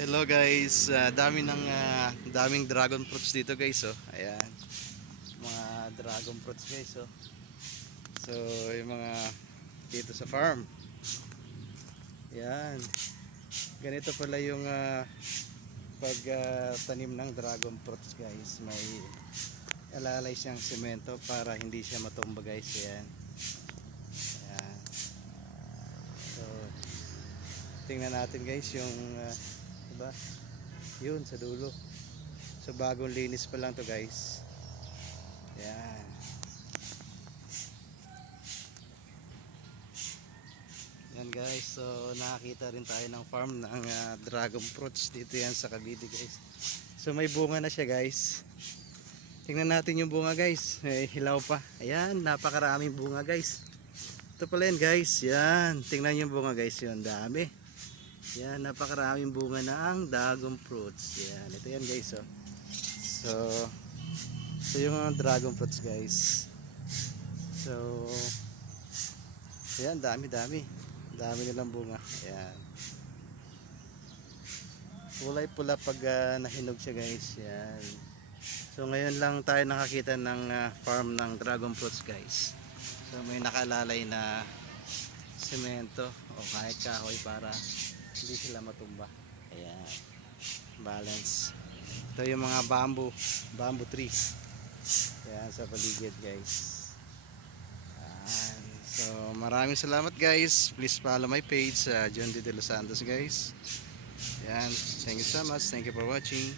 Hello guys, daming dragon fruits dito guys, oh. Ayan, mga dragon fruits guys, oh. So, yung mga dito sa farm. Ayan. Ganito pala yung tanim ng dragon fruits guys. May alalay siyang semento para hindi siya matumba guys. Ayan. Ayan. So, tingnan natin guys yung diba? Yun sa dulo. So bagong linis pa lang to guys. Yan. Yan guys. So nakakita rin tayo ng farm ng dragon fruits dito yan sa Cavite guys. So may bunga na siya guys. Tingnan natin yung bunga guys. May hilaw pa. Ayan, napakaraming bunga guys. Ito pala yan guys. Yan. Tingnan yung bunga guys. Yun, dami. Yan, napakaraming bunga ng dragon fruits. Yan, ito yan guys, oh. So yung mga dragon fruits guys. So yan, dami nilang bunga. Yan, kulay pula pag nahinog siya guys. Yan. So ngayon lang tayo nakakita ng farm ng dragon fruits guys. So may nakalalay na semento o kahit kahoy para hindi sila matumba. Ayan, balance. Ito yung mga bamboo trees. Ayan, sa paligid guys. Ayan. So maraming salamat guys. Please follow my page sa John D. De Los Santos guys. Ayan, thank you so much. Thank you for watching.